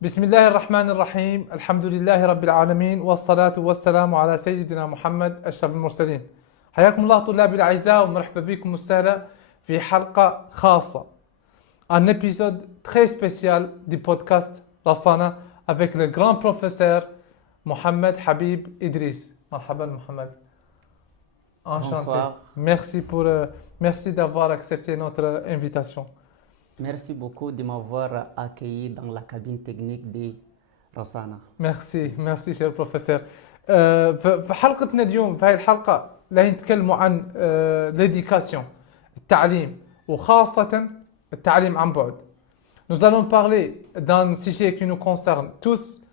بسم الله الرحمن الرحيم الحمد لله رب العالمين والصلاة والسلام على سيدنا محمد أشرف المرسلين. حياكم الله طلابي الأعزاء ومرحبا بكم وسهلا في حلقة خاصة. Un épisode très spécial du podcast Rasana avec le grand professeur Mohamed Habib Idriss. Marhaba Mohamed. Enchanté. Bonsoir. Merci d'avoir accepté notre invitation. Merci beaucoup de m'avoir accueilli dans la cabine technique de Rasana. merci cher professeur. في حلقتنا اليوم في هذه الحلقة راح نتكلموا عن l'éducation التعليم وخاصة التعليم عن بعد. Nous allons parler d'un sujet qui nous concerne tous,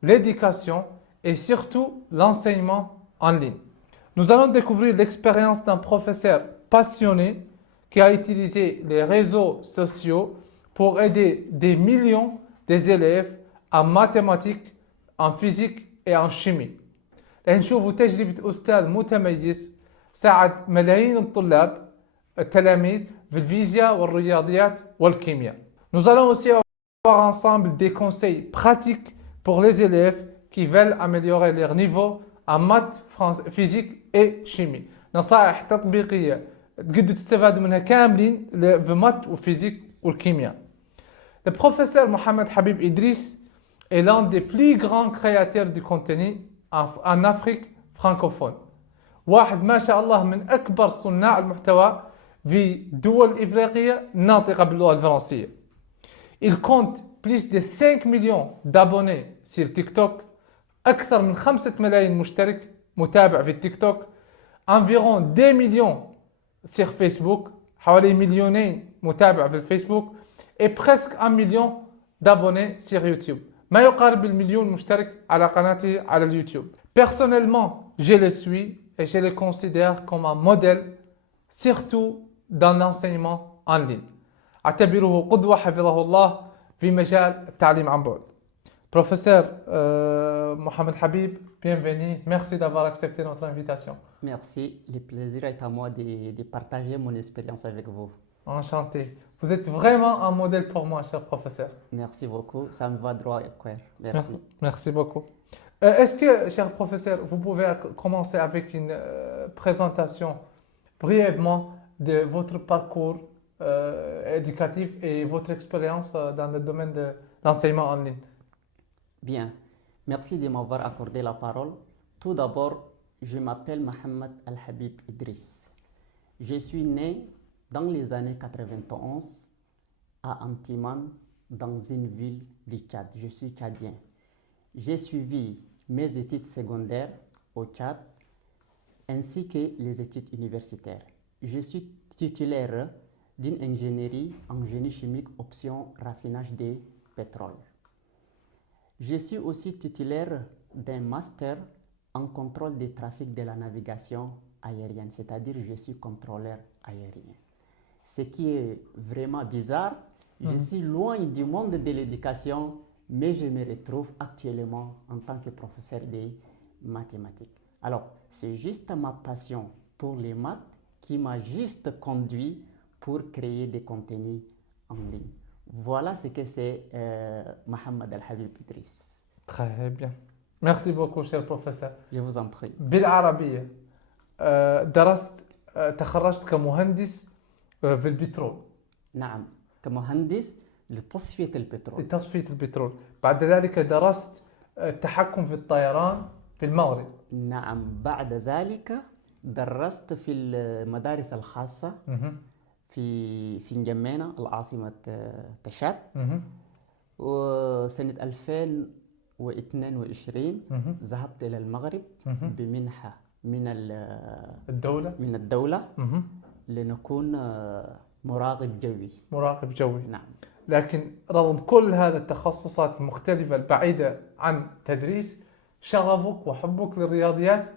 l'éducation et surtout l'enseignement en ligne. Nous allons découvrir l'expérience d'un professeur passionné qui a utilisé les réseaux sociaux pour aider des millions d'élèves en mathématiques, en physique et en chimie. نشوفوا تجربة أستاذ متميز ساعد ملايين الطلاب التلاميذ في الفيزياء والرياضيات والكيمياء. Nous allons aussi avoir ensemble des conseils pratiques pour les élèves qui veulent améliorer leur niveau en maths, physique et chimie. نصائح تطبيقية تقدروا تستفادوا منها كاملين في مات وفيزيك والكيمياء. Le professeur Mohamed Habib Idriss est l'un des plus grands créateurs du contenu en Afrique francophone. واحد ما شاء الله من أكبر صناع المحتوى في دول إفريقية ناطقة باللغة الفرنسية. Il compte plus de 5 millions d'abonnés sur TikTok, أكثر من 5 ملايين مشترك متابع في التيك توك, environ 2 millions sur Facebook, حوالي مليونين متابع في الفيسبوك, et presque 1 million d'abonnés sur YouTube. ما يقارب المليون مشترك على قناته على اليوتيوب. Personnellement, je le suis et je le considère comme un modèle, surtout dans l'enseignement en ligne. أعتبره قدوة حفظه الله في مجال التعليم عن بعد. Professeur Mohamed Habib, bienvenue. Merci d'avoir accepté notre invitation. Merci, le plaisir est à moi de partager mon expérience avec vous. Enchanté. Vous êtes vraiment un modèle pour moi, cher professeur. Merci beaucoup, ça me va droit au cœur. Merci. Merci beaucoup. Est-ce que, cher professeur, vous pouvez commencer avec une présentation brièvement de votre parcours éducatif et votre expérience dans le domaine de l'enseignement en ligne? Bien, merci de m'avoir accordé la parole. Tout d'abord, je m'appelle Mohamed Al-Habib Idriss. Je suis né dans les années 91 à Antiman, dans une ville du Tchad. Je suis tchadien. J'ai suivi mes études secondaires au Tchad ainsi que les études universitaires. Je suis titulaire d'une ingénierie en génie chimique option raffinage de pétrole. Je suis aussi titulaire d'un master en contrôle des trafics de la navigation aérienne, c'est-à-dire je suis contrôleur aérien. Ce qui est vraiment bizarre, je suis loin du monde de l'éducation, mais je me retrouve actuellement en tant que professeur de mathématiques. Alors, c'est juste ma passion pour les maths qui m'a juste conduit pour créer des contenus en ligne. Voilà ce que c'est Mohamed Al-Habib Idriss. Très bien. Merci beaucoup, cher professeur. Je vous en prie. بالعربية تخرجت كمهندس في البترول. نعم، كمهندس لتصفية البترول. لتصفية البترول. بعد ذلك درست التحكم في الطيران في المغرب. نعم، بعد ذلك درست في المدارس الخاصة في نجمينا العاصمة تشاد. وسنة 2022 ذهبت إلى المغرب بمنحة من الدولة لنكون مراقب جوي. مراقب جوي. نعم. لكن رغم كل هذه التخصصات المختلفة البعيدة عن تدريس، شغفك وحبك للرياضيات،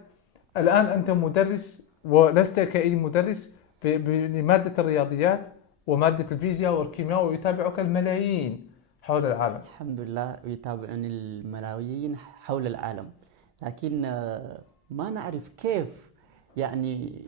الآن أنت مدرس ولست كأي مدرس لمادة الرياضيات ومادة الفيزياء والكيمياء، ويتابعك الملايين حول العالم. الحمد لله يتابعني الملايين حول العالم، لكن ما نعرف كيف، يعني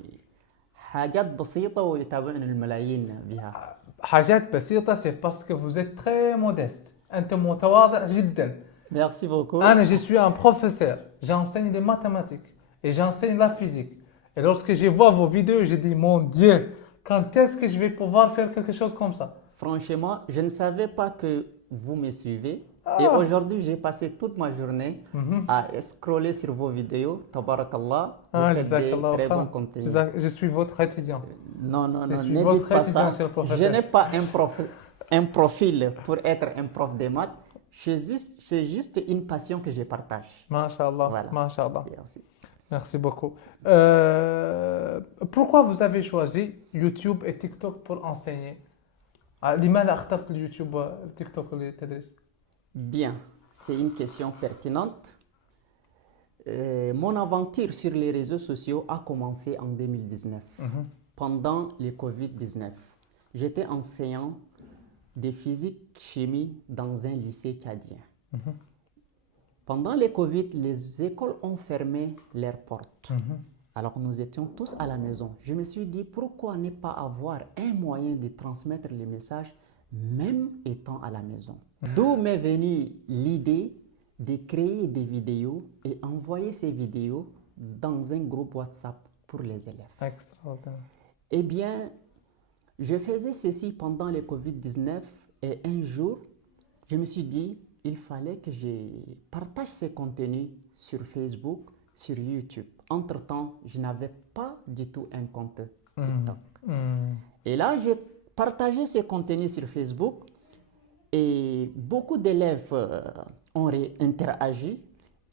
حاجات بسيطة ويتابعني الملايين بها. حاجات بسيطة c'est parce que vous êtes très modeste. أنت متواضع جدا. Merci beaucoup. Je suis un professeur, j'enseigne les mathématiques et j'enseigne la physique. Et lorsque je vois vos vidéos, je dis, mon Dieu, quand est-ce que je vais pouvoir faire quelque chose comme ça? Franchement, je ne savais pas que vous me suivez. Ah. Et aujourd'hui, j'ai passé toute ma journée à scroller sur vos vidéos. Tabarakallah. Vous faites des Jazakallah très khair. bons contenus. Je suis votre étudiant. Non, non, Je non, suis ne votre dites pas étudiant, ça. cher professeur. Je n'ai pas un profil pour être un prof de maths. C'est juste une passion que je partage. Masha'Allah, Voilà. Masha'Allah. Merci. Merci beaucoup. Pourquoi vous avez choisi YouTube et TikTok pour enseigner? لماذا اخترت اليوتيوب والتيك للتدريس؟ Bien, c'est une question pertinente. Mon aventure sur les réseaux sociaux a commencé en 2019, pendant le Covid-19. J'étais enseignant de physique chimie dans un lycée tchadien. Pendant le Covid, les écoles ont fermé leurs portes. Alors nous étions tous à la maison. Je me suis dit, pourquoi ne pas avoir un moyen de transmettre les messages même étant à la maison? D'où m'est venue l'idée de créer des vidéos et envoyer ces vidéos dans un groupe WhatsApp pour les élèves. Extraordinaire. Eh bien, je faisais ceci pendant le Covid-19 et un jour, je me suis dit, il fallait que je partage ces contenus sur Facebook, sur YouTube. Entre-temps, je n'avais pas du tout un compte TikTok. Et là, j'ai partagé ce contenu sur Facebook et beaucoup d'élèves ont interagi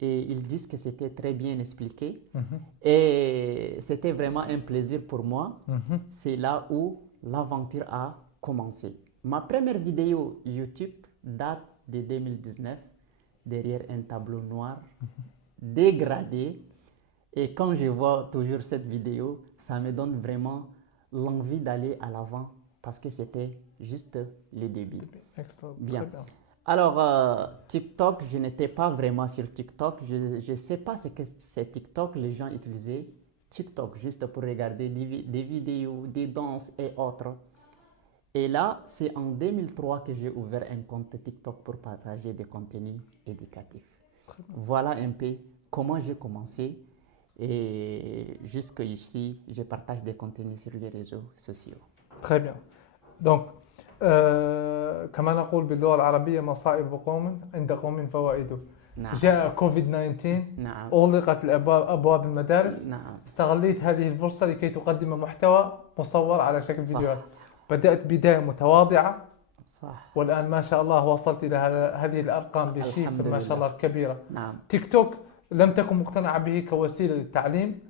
et ils disent que c'était très bien expliqué. Et c'était vraiment un plaisir pour moi. C'est là où l'aventure a commencé. Ma première vidéo YouTube date de 2019, derrière un tableau noir dégradé. Et quand je vois toujours cette vidéo, ça me donne vraiment l'envie d'aller à l'avant parce que c'était juste le début. Bien. Alors, TikTok, je n'étais pas vraiment sur TikTok. Je ne sais pas ce que c'est TikTok. Les gens utilisaient TikTok juste pour regarder des vidéos, des danses et autres. Et là, c'est en 2003 que j'ai ouvert un compte TikTok pour partager des contenus éducatifs. Voilà un peu comment j'ai commencé. Et jusqu'ici, je partage des contenus sur les réseaux sociaux. Très bien. Donc, كما نقول باللغة العربية مصائب قوم عند قوم فوائد. نعم. جاء كوفيد-19. نعم. أغلقت أبواب المدارس. نعم. استغليت هذه الفرصة لكي تقدم محتوى مصور على شكل فيديوهات. بدأت بداية متواضعة. صح. والآن ما شاء الله وصلت إلى هذه الأرقام بشيء ما شاء الله الكبيرة. نعم. تيك توك لم تكن مقتنعة به كوسيلة للتعليم.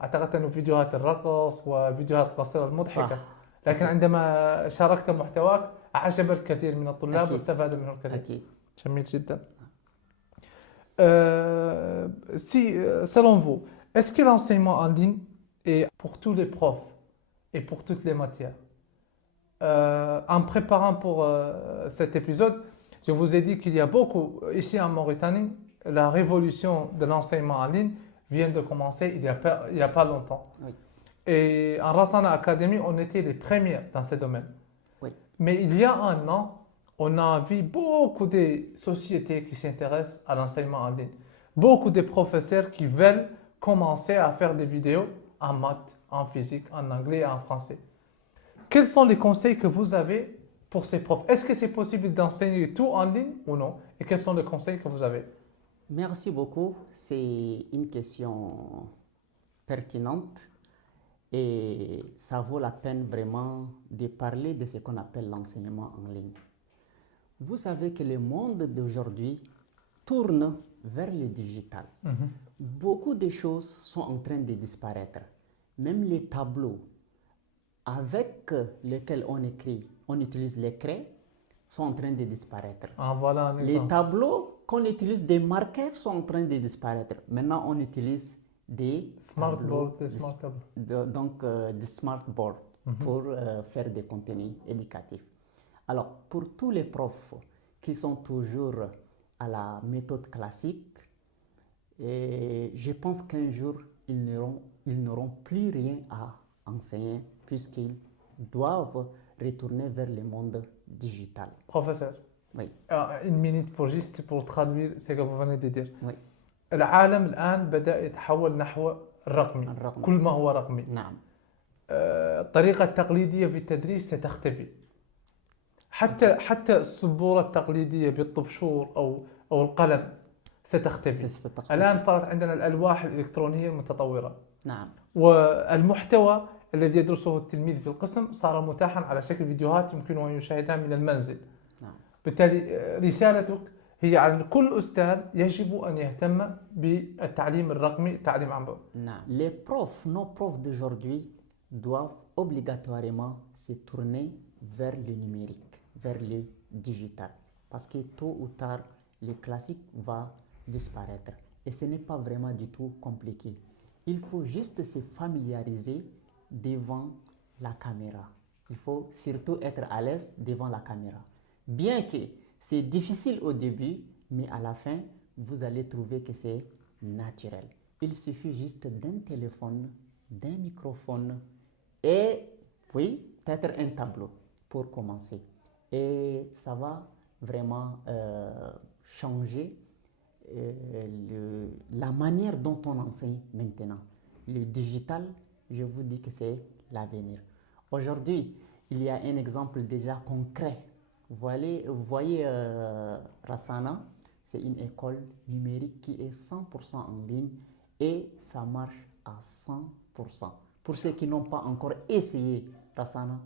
أعتقد أنه فيديوهات الرقص وفيديوهات القصيرة المضحكة. صح. لكن عندما شاركت محتواك أعجب الكثير من الطلاب أكيد. واستفاد منه الكثير. أكيد. جميل جدا. Selon vous, est-ce que l'enseignement en ligne est pour tous les profs et pour toutes les matières? En préparant pour cet épisode, je vous ai dit qu'il y a beaucoup, ici en Mauritanie, la révolution de l'enseignement en ligne vient de commencer il y a pas longtemps. Oui. Et en Rasana Academy, on était les premiers dans ce domaine. Oui. Mais il y a un an, on a vu beaucoup de sociétés qui s'intéressent à l'enseignement en ligne. Beaucoup de professeurs qui veulent commencer à faire des vidéos en maths, en physique, en anglais et en français. Quels sont les conseils que vous avez pour ces profs? Est-ce que c'est possible d'enseigner tout en ligne ou non? Et quels sont les conseils que vous avez? Merci beaucoup. C'est une question pertinente et ça vaut la peine vraiment de parler de ce qu'on appelle l'enseignement en ligne. Vous savez que le monde d'aujourd'hui tourne vers le digital. Beaucoup de choses sont en train de disparaître. Même les tableaux avec lesquels on écrit, on utilise les craies, sont en train de disparaître. Ah, voilà un exemple. Les tableaux qu'on utilise, des marqueurs, sont en train de disparaître. Maintenant, on utilise des Smartboard, des smartboards pour faire des contenus éducatifs. Alors, pour tous les profs qui sont toujours à la méthode classique, et je pense qu'un jour, ils n'auront plus rien à enseigner puisqu'ils doivent retourner vers le monde digital. Professeur, Oui, une minute pour juste pour traduire ce que vous venez de dire. oui. العالم الآن بدأ يتحول نحو الرقمي، الرقم. كل ما هو رقمي. نعم. الطريقة التقليدية في التدريس ستختفي. حتى السبورة التقليدية بالطبشور أو القلم ستختفي. الآن صارت عندنا الألواح الإلكترونية المتطورة. نعم. والمحتوى الذي يدرسه التلميذ في القسم صار متاحا على شكل فيديوهات يمكن أن يشاهدها من المنزل. نعم. بالتالي رسالتك هي على كل أستاذ يجب أن يهتم بالتعليم الرقمي، التعليم عن بعد. نعم. Les profs, nos profs d'aujourd'hui doivent obligatoirement se tourner vers le numérique, vers le digital. Parce que tôt ou tard, le classique va disparaître. Et ce n'est pas vraiment du tout compliqué. Il faut juste se familiariser devant la caméra. Il faut surtout être à l'aise devant la caméra. Bien que c'est difficile au début, mais à la fin, vous allez trouver que c'est naturel. Il suffit juste d'un téléphone, d'un microphone et, oui, peut-être un tableau pour commencer. Et ça va vraiment changer la manière dont on enseigne maintenant. Le digital, je vous dis que c'est l'avenir. Aujourd'hui, il y a un exemple déjà concret. Vous voyez Rasana, c'est une école numérique qui est 100% en ligne et ça marche à 100%. Pour ceux qui n'ont pas encore essayé Rasana,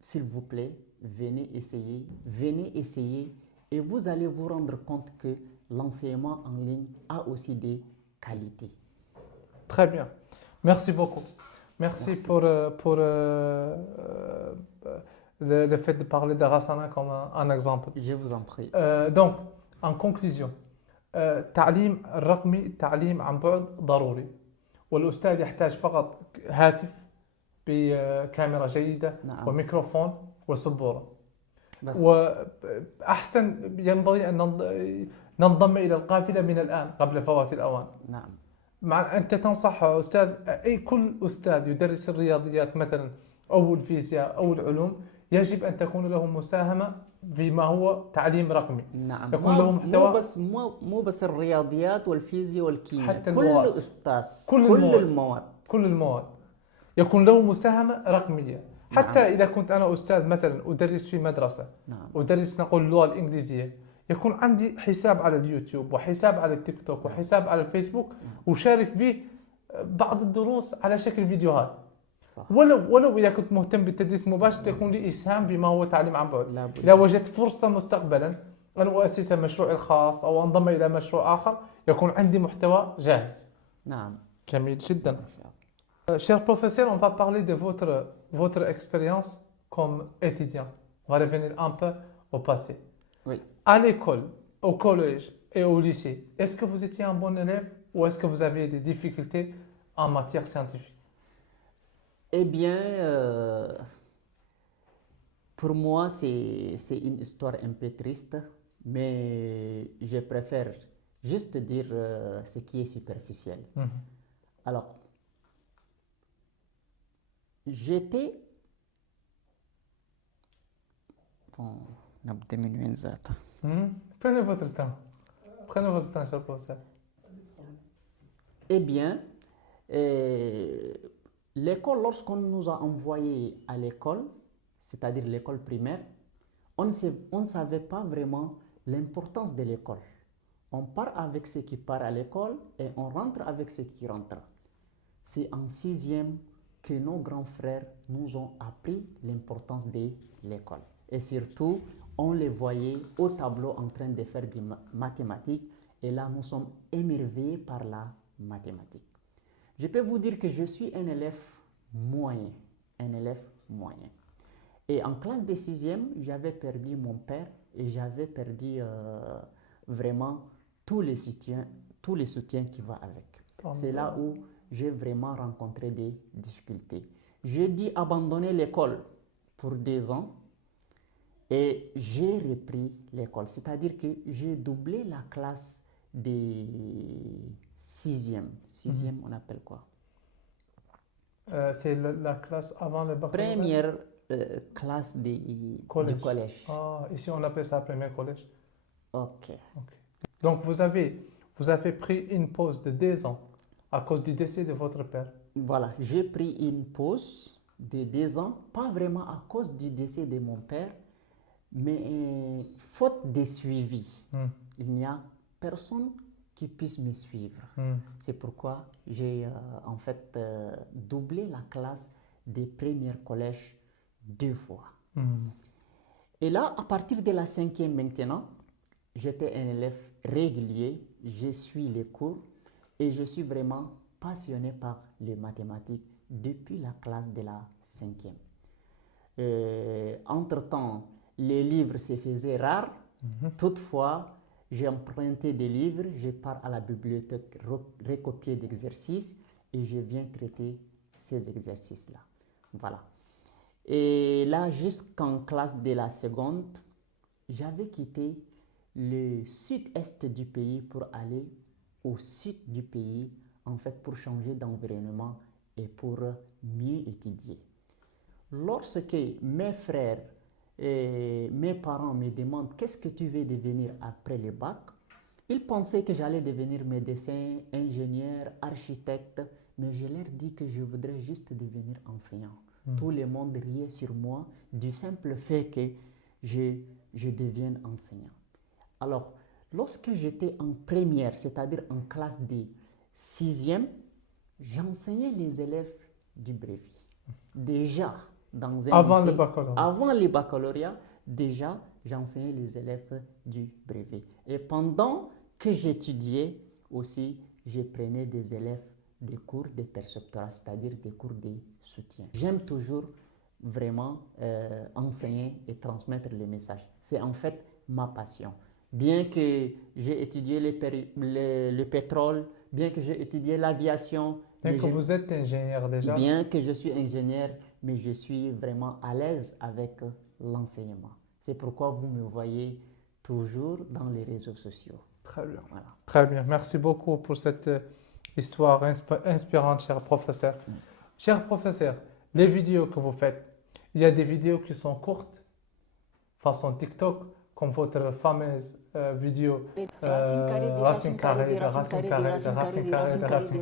s'il vous plaît, venez essayer et vous allez vous rendre compte que l'enseignement en ligne a aussi des qualités. Très bien. Merci beaucoup. Merci. pour le fait de parler de Rasana comme un exemple. Je vous en prie. Donc, en conclusion, التعليم الرقمي، التعليم عن بعد ضروري، والأستاذ يحتاج فقط هاتف بكاميرا جيدة. نعم. وميكروفون وسبورة. بس. وأحسن ينبغي أن ننضم إلى القافلة من الآن قبل فوات الأوان. نعم. أنت تنصح أستاذ، كل أستاذ يدرس الرياضيات مثلا أو الفيزياء أو العلوم يجب أن تكون له مساهمة فيما هو تعليم رقمي. نعم. يكون له محتوى مو بس الرياضيات والفيزياء والكيمياء، حتى كل المواد. أستاذ، كل المواد يكون له مساهمة رقمية. حتى نعم. إذا كنت أنا أستاذ مثلا أدرس في مدرسة. نعم. أدرس نقول اللغة الإنجليزية، يكون عندي حساب على اليوتيوب وحساب على التيك توك وحساب على الفيسبوك، وشارك به بعض الدروس على شكل فيديوهات. صح. ولو إذا كنت مهتم بالتدريس المباشر يكون لي إسهام بما هو تعليم عن بعد. إذا وجدت فرصة مستقبلا أن أؤسس مشروعي الخاص أو أنضم إلى مشروع آخر يكون عندي محتوى جاهز. نعم. جميل جدا. Cher professeur, on va parler de votre expérience comme étudiant. On va revenir un peu au passé. Oui. À l'école, au collège et au lycée, est-ce que vous étiez un bon élève ou est-ce que vous avez des difficultés en matière scientifique? Eh bien, pour moi, c'est une histoire un peu triste, mais je préfère juste dire ce qui est superficiel. Alors, j'étais... Bon, on a diminué une zata. Prenez votre temps. Prenez votre temps, cher professeur. Eh bien, l'école, lorsqu'on nous a envoyés à l'école, c'est-à-dire l'école primaire, on ne savait pas vraiment l'importance de l'école. On part avec ceux qui partent à l'école et on rentre avec ceux qui rentrent. C'est en 6e que nos grands frères nous ont appris l'importance de l'école. Et surtout, on les voyait au tableau en train de faire des mathématiques. Et là, nous sommes émerveillés par la mathématique. Je peux vous dire que je suis un élève moyen. Et en classe de 6e, j'avais perdu mon père et j'avais perdu vraiment tous les soutiens qui vont avec. C'est là où j'ai vraiment rencontré des difficultés. J'ai dû abandonner l'école pour 2 ans et j'ai repris l'école. C'est-à-dire que j'ai doublé la classe des 6e. 6e, on appelle quoi? C'est la classe avant le baccalauréat? classe du Collège. collège. Ah, ici, on appelle ça premier collège. Ok. Donc, vous avez pris une pause de 2 ans à cause du décès de votre père. Voilà, j'ai pris une pause de 2 ans, pas vraiment à cause du décès de mon père, mais faute de suivi. Hmm, Il n'y a personne qui puisse me suivre. hmm. C'est pourquoi j'ai en fait doublé la classe des premiers collèges 2 fois. Hmm. Et là, à partir de la 5e maintenant, j'étais un élève régulier, je suis les cours et je suis vraiment passionné par les mathématiques depuis la classe de la 5e. Entre-temps, les livres se faisaient rares. Toutefois, j'ai emprunté des livres, je pars à la bibliothèque recopier d'exercices et je viens traiter ces exercices-là. Voilà. Et là, jusqu'en classe de la seconde, j'avais quitté le sud-est du pays pour aller au sud du pays, en fait, pour changer d'environnement et pour mieux étudier. Lorsque mes frères et mes parents me demandent qu'est-ce que tu veux devenir après le bac, ils pensaient que j'allais devenir médecin, ingénieur, architecte, mais je leur dis que je voudrais juste devenir enseignant. Tout le monde riait sur moi du simple fait que je devienne enseignant. Alors, lorsque j'étais en première, c'est-à-dire en classe de 6e, j'enseignais les élèves du brevet. Déjà, dans un Avant le lycée, baccalauréat. avant le baccalauréat, déjà, j'enseignais les élèves du brevet. Et pendant que j'étudiais aussi, je prenais des élèves des cours de perceptorat, c'est-à-dire des cours de soutien. J'aime toujours vraiment enseigner et transmettre les messages. C'est en fait ma passion. Bien que j'ai étudié le pétrole, bien que j'ai étudié l'aviation, Bien que vous êtes ingénieur déjà. bien que je suis ingénieur, mais je suis vraiment à l'aise avec l'enseignement. C'est pourquoi vous me voyez toujours dans les réseaux sociaux. Très bien. Voilà. Très bien. Merci beaucoup pour cette histoire inspirante, cher professeur. Cher professeur, les vidéos que vous faites, il y a des vidéos qui sont courtes, façon TikTok, comme votre fameuse vidéo racine carrée, de racine carrée, de racine carrée, de racine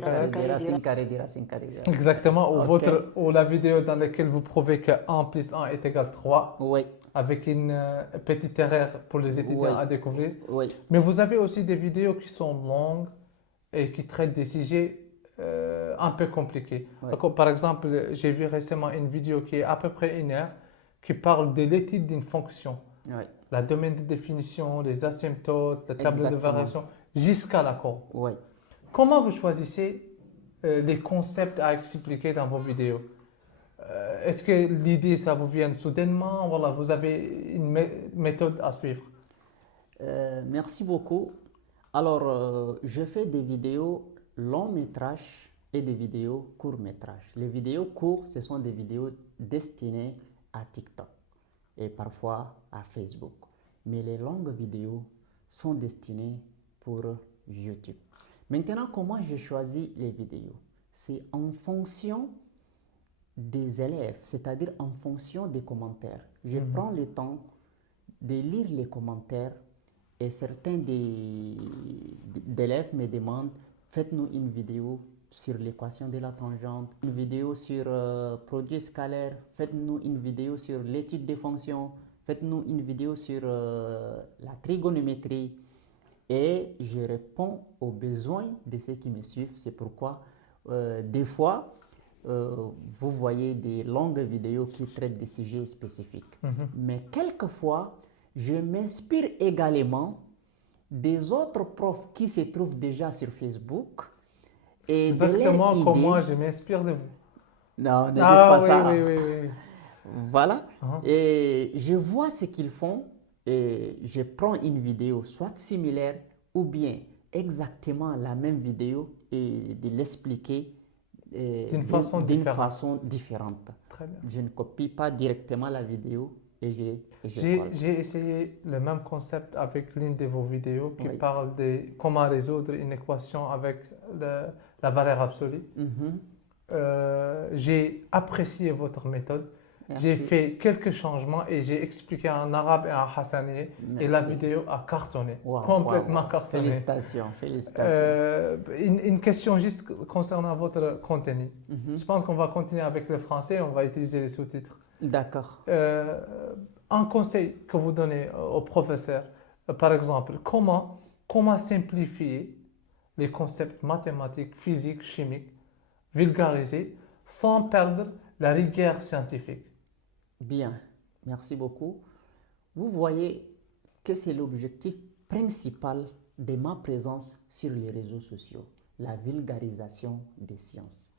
carrée. Racine carrée. Exactement, ou, Ok. ou la vidéo dans laquelle vous prouvez que 1 plus 1 est égal 3, Oui, avec une petite erreur pour les étudiants Oui. à découvrir. oui. Mais vous avez aussi des vidéos qui sont longues et qui traitent des sujets un peu compliqués. Ouais. Comme par exemple, j'ai vu récemment une vidéo qui est à peu près 1 heure, qui parle de l'étude d'une fonction, Oui, la domaine de définition, les asymptotes, la table de Exactement. variation, jusqu'à la courbe. oui. Comment vous choisissez les concepts à expliquer dans vos vidéos? Est-ce que l'idée, ça vous vient soudainement? Voilà, vous avez une méthode à suivre. Merci beaucoup. Alors, je fais des vidéos long métrage et des vidéos court métrage. Les vidéos courtes, ce sont des vidéos destinées à TikTok et parfois à Facebook. Mais les longues vidéos sont destinées pour YouTube. Maintenant, comment j'ai choisi les vidéos? C'est en fonction des élèves, c'est-à-dire en fonction des commentaires. Je prends le temps de lire les commentaires et certains d'élèves me demandent faites-nous une vidéo sur l'équation de la tangente, une vidéo sur produit scalaire, faites-nous une vidéo sur l'étude des fonctions, faites-nous une vidéo sur la trigonométrie. Et je réponds aux besoins de ceux qui me suivent. C'est pourquoi des fois, vous voyez des longues vidéos qui traitent des sujets spécifiques. Mais quelquefois, je m'inspire également des autres profs qui se trouvent déjà sur Facebook et Exactement de leurs comme idées. moi, je m'inspire de vous. Non, ne dites Ah pas oui, ça. oui, oui, oui. Voilà. Mhm. Et je vois ce qu'ils font et je prends une vidéo soit similaire ou bien exactement la même vidéo et de l'expliquer D'une façon différente. façon différente. Très bien. Je ne copie pas directement la vidéo et je colle. J'ai essayé le même concept avec l'une de vos vidéos qui Oui. parle de comment résoudre une équation avec la valeur absolue. Mhm. J'ai apprécié votre méthode. J'ai Merci. fait quelques changements et j'ai expliqué en arabe et en hassaniyé. Et la Merci. vidéo a cartonné, Waouh, complètement waouh. cartonné. Félicitations, félicitations. Une question juste concernant votre contenu. Mhm. Je pense qu'on va continuer avec le français, on va utiliser les sous-titres. D'accord. Euh, un conseil que vous donnez aux professeurs, par exemple, comment simplifier les concepts mathématiques, physiques, chimiques, vulgariser, sans perdre la rigueur scientifique? Bien. Merci beaucoup. Vous voyez que c'est l'objectif principal de ma présence sur les réseaux sociaux, la vulgarisation des sciences,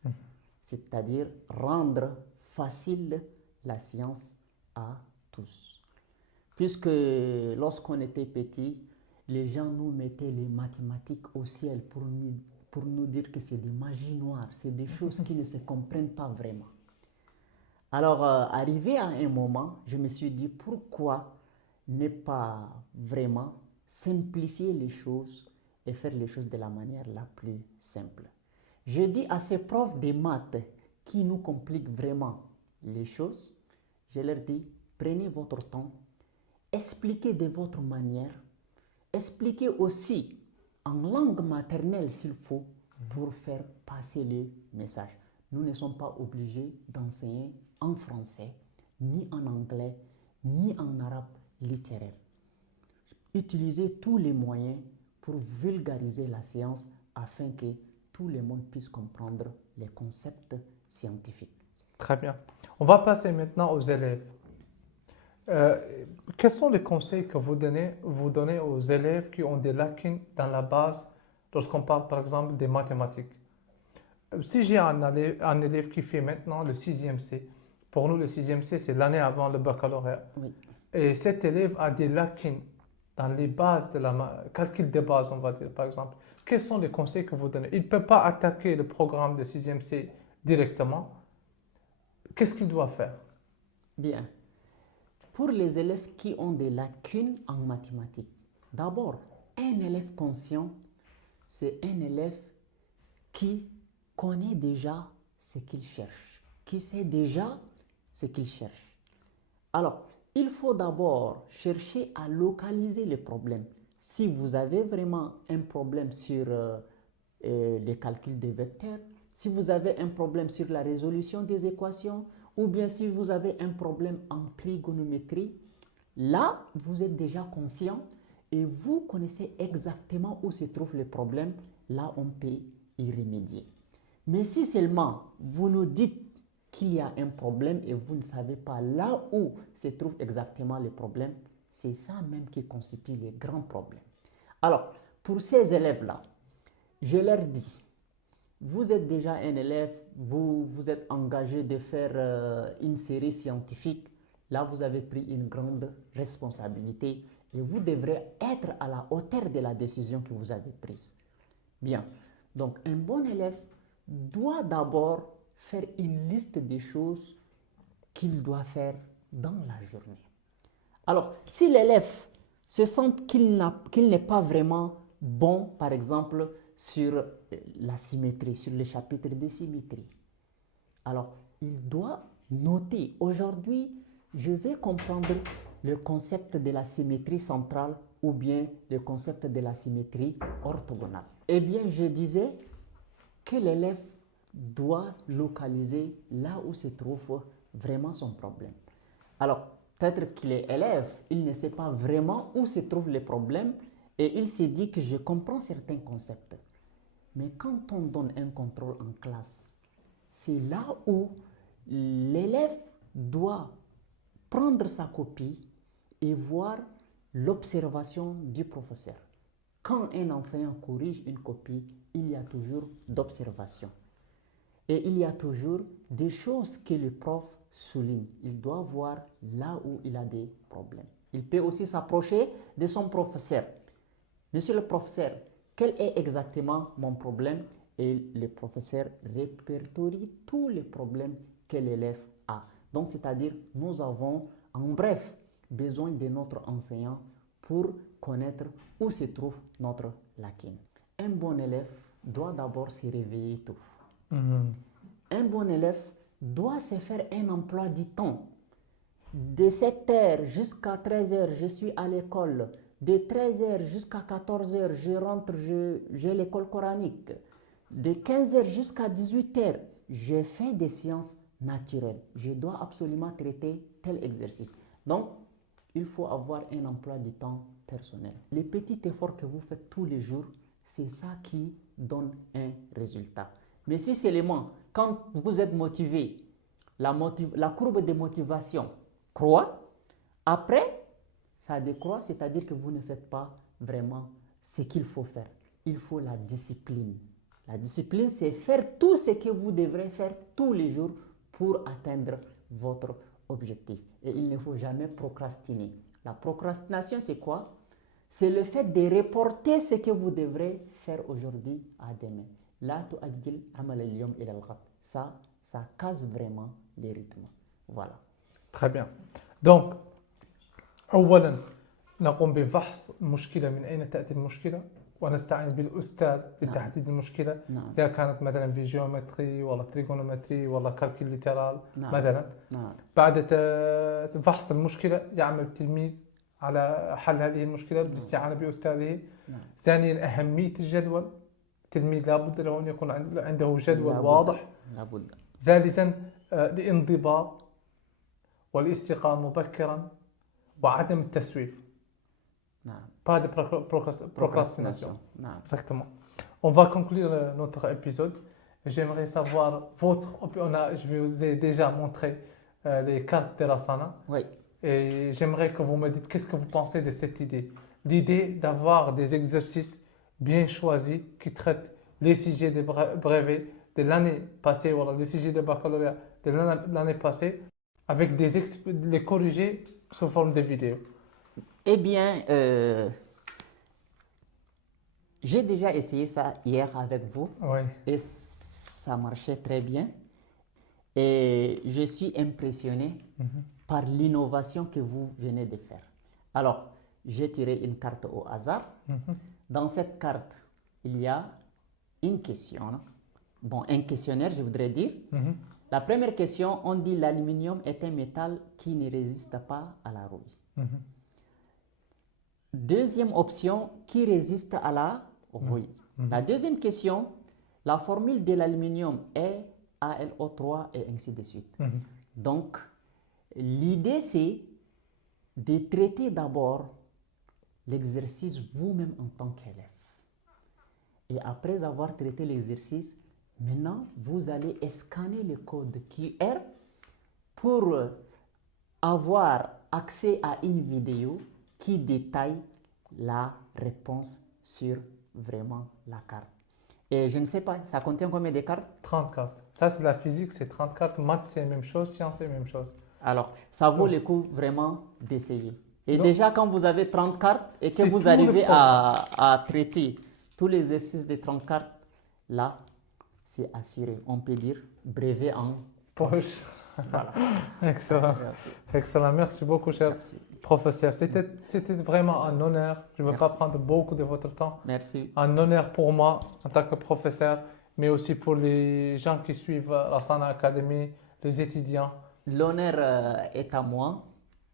c'est-à-dire rendre facile la science à tous. Puisque lorsqu'on était petit, les gens nous mettaient les mathématiques au ciel pour nous dire que c'est des magies noires, c'est des choses qui ne se comprennent pas vraiment. Alors, arrivé à un moment, je me suis dit pourquoi ne pas vraiment simplifier les choses et faire les choses de la manière la plus simple. Je dis à ces profs de maths qui nous compliquent vraiment les choses, je leur dis prenez votre temps, expliquez de votre manière, expliquez aussi en langue maternelle s'il faut pour faire passer le message. Nous ne sommes pas obligés d'enseigner en français, ni en anglais, ni en arabe littéraire. Utilisez tous les moyens pour vulgariser la science afin que tout le monde puisse comprendre les concepts scientifiques. Très bien. On va passer maintenant aux élèves. Euh, Quels sont les conseils que vous donnez aux élèves qui ont des lacunes dans la base lorsqu'on parle par exemple des mathématiques? Si j'ai un élève qui fait maintenant le 6e C, pour nous le 6e C c'est l'année avant le baccalauréat, Oui. et cet élève a des lacunes dans les bases de calcul des bases, on va dire par exemple, quels sont les conseils que vous donnez? Il ne peut pas attaquer le programme de 6e C directement. Qu'est-ce qu'il doit faire? Bien. Pour les élèves qui ont des lacunes en mathématiques, d'abord, un élève conscient, c'est un élève qui connaît déjà ce qu'il cherche, qui sait déjà ce qu'il cherche. Alors, il faut d'abord chercher à localiser les problèmes. Si vous avez vraiment un problème sur les calculs des vecteurs, si vous avez un problème sur la résolution des équations, ou bien si vous avez un problème en trigonométrie, là, vous êtes déjà conscient et vous connaissez exactement où se trouve le problème. Là, on peut y remédier. Mais si seulement vous nous dites qu'il y a un problème et vous ne savez pas là où se trouve exactement le problème, c'est ça même qui constitue le grand problème. Alors, pour ces élèves-là, je leur dis, vous êtes déjà un élève, vous êtes engagé de faire une série scientifique, là vous avez pris une grande responsabilité et vous devrez être à la hauteur de la décision que vous avez prise. Bien, donc un bon élève doit d'abord faire une liste des choses qu'il doit faire dans la journée. Alors, si l'élève se sent qu'il n'est pas vraiment bon, par exemple, sur la symétrie, sur le chapitre de symétrie, alors il doit noter, aujourd'hui, je vais comprendre le concept de la symétrie centrale ou bien le concept de la symétrie orthogonale. Eh bien, je disais que l'élève doit localiser là où se trouve vraiment son problème. Alors, peut-être qu'il est élève, il ne sait pas vraiment où se trouve le problème et il se dit que je comprends certains concepts. Mais quand on donne un contrôle en classe, c'est là où l'élève doit prendre sa copie et voir l'observation du professeur. Quand un enseignant corrige une copie, il y a toujours d'observation. Et il y a toujours des choses que le prof souligne. Il doit voir là où il a des problèmes. Il peut aussi s'approcher de son professeur. Monsieur le professeur, quel est exactement mon problème? Et le professeur répertorie tous les problèmes que l'élève a. Donc, c'est-à-dire, nous avons, en bref, besoin de notre enseignant pour connaître où se trouve notre lacune. Un bon élève doit d'abord se réveiller tôt. Un bon élève doit se faire un emploi du temps De 7h jusqu'à 13h, je suis à l'école. De 13h jusqu'à 14h, je rentre, j'ai l'école coranique. De 15h jusqu'à 18h, je fais des sciences naturelles. Je dois absolument traiter tel exercice. Donc, il faut avoir un emploi du temps personnel. Les petits efforts que vous faites tous les jours, c'est ça qui donne un résultat. Mais si seulement, quand vous êtes motivé, la courbe de motivation croît, après, ça décroît, c'est-à-dire que vous ne faites pas vraiment ce qu'il faut faire. Il faut la discipline. La discipline, c'est faire tout ce que vous devrez faire tous les jours pour atteindre votre objectif. Et il ne faut jamais procrastiner. La procrastination, c'est quoi? C'est le fait de reporter ce que vous devrez faire aujourd'hui à demain. La tu'ajjil amal al-yawm ila al-ghad. Ça casse vraiment les rythmes. Voilà. Très bien. Donc, أولا نقوم بفحص المشكلة من أين تأتي المشكلة ونستعين بالأستاذ لتحديد المشكلة. نعم. إذا كانت مثلا في جيومتري ولا تريغونومتري ولا كالكول ليترال نعم. مثلا. نعم. بعد فحص المشكلة يعمل التلميذ على حل هذه المشكلة بالاستعانة بأستاذه. نعم. ثانيا أهمية الجدول. التلميذ لابد له أن يكون عنده جدول لابد. واضح. لابد. ثالثا الانضباط والاستيقاظ مبكرا وعدم التسويف. نعم. Pas de procrastination. نعم. Exactement. On va conclure notre épisode. J'aimerais savoir je vous ai déjà montré les cartes de l'asana. Oui. Et j'aimerais que vous me dites qu'est-ce que vous pensez de cette idée. L'idée d'avoir des exercices bien choisis qui traitent les sujets des brevets de l'année passée ou les sujets de baccalauréat de l'année passée avec les corriger sous forme de vidéos. Eh bien, j'ai déjà essayé ça hier avec vous. Oui. Et ça marchait très bien. Et je suis impressionné par l'innovation que vous venez de faire. Alors, j'ai tiré une carte au hasard. Dans cette carte, il y a une question. Bon, un questionnaire, je voudrais dire. La première question, on dit l'aluminium est un métal qui ne résiste pas à la rouille. Deuxième option, qui résiste à la rouille. La deuxième question, la formule de l'aluminium est AlO3 et ainsi de suite. Donc, l'idée c'est de traiter d'abord l'exercice vous-même en tant qu'élève. Et après avoir traité l'exercice, maintenant, vous allez scanner le code QR pour avoir accès à une vidéo qui détaille la réponse sur vraiment la carte. Et je ne sais pas, ça contient combien de cartes? 30 cartes. Ça, c'est la physique, c'est 30 cartes. Maths, c'est la même chose. Sciences, c'est la même chose. Alors, ça vaut le coup vraiment d'essayer. Et Donc, déjà, quand vous avez 30 cartes et que c'est vous tout arrivez le programme. à traiter tous les exercices de 30 cartes, là, c'est assuré. On peut dire brevet en Poche. Voilà. Excellent. Merci. Excellent. Merci beaucoup, cher Merci. professeur. C'était vraiment un honneur. Je ne veux pas Merci. prendre beaucoup de votre temps. Merci. Un honneur pour moi en tant que professeur, mais aussi pour les gens qui suivent la Sana Academy, les étudiants. L'honneur est à moi.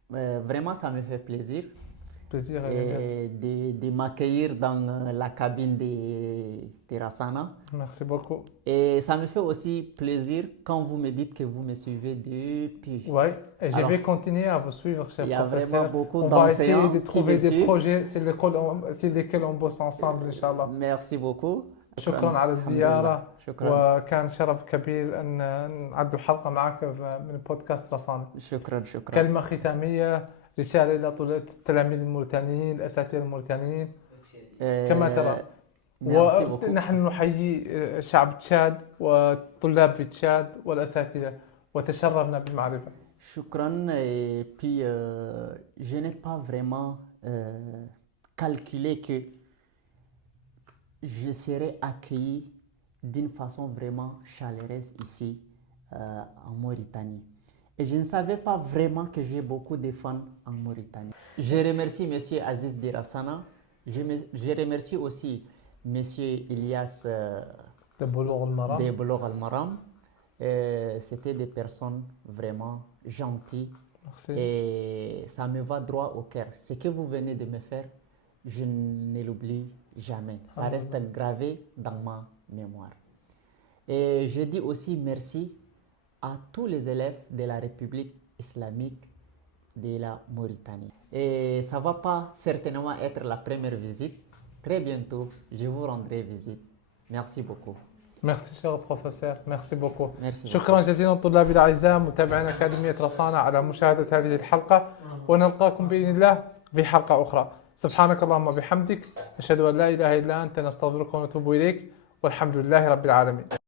Vraiment, ça me fait plaisir Plaisir et bien. de m'accueillir dans la cabine de Terrasana. Merci beaucoup. Et ça me fait aussi plaisir quand vous me dites que vous me suivez depuis. Oui, et je Alors, vais continuer à vous suivre, cher il y a professeur. vraiment beaucoup On va essayer d'enseignants de qui trouver me des suivent. projets sur lesquels on bosse ensemble, Inch'Allah. Merci beaucoup. شكرا على الحمد الزيارة. لله. شكرا. وكان شرف كبير أن نعد حلقة معك من بودكاست رصانة. شكرا شكرا. كلمة ختامية، رسالة إلى التلاميذ الموريتانيين، الأساتذة الموريتانيين. كما ترى، Merci beaucoup. ونحن نحيي شعب تشاد وطلاب في تشاد والأساتذة وتشرفنا بالمعرفة. Shukran. Et puis, je n'ai pas vraiment calculé que je serais accueilli d'une façon vraiment chaleureuse ici en Mauritanie. Et je ne savais pas vraiment que j'ai beaucoup de fans en Mauritanie. Je remercie M. Aziz Dirassana. Je remercie aussi M. Elias de Boulogne al-Maram. de Boulogne al-Maram. C'était des personnes vraiment gentilles Merci. Et ça me va droit au cœur. Ce que vous venez de me faire, je ne l'oublie jamais. Ça reste gravé dans ma mémoire. Et je dis aussi merci à tous les élèves de la République islamique de la Mauritanie. Et ça ne va pas certainement être la première visite. Très bientôt, je vous rendrai visite. Merci beaucoup. ميرسي شيخ بروفيسور، ميرسي بوكو. Merci شكرا جزيلا طلابي الاعزاء متابعين اكاديميه رصانه على مشاهده هذه الحلقه، ونلقاكم باذن الله في حلقه اخرى. سبحانك اللهم وبحمدك، نشهد ان لا اله الا انت، نستغفرك ونتوب اليك، والحمد لله رب العالمين.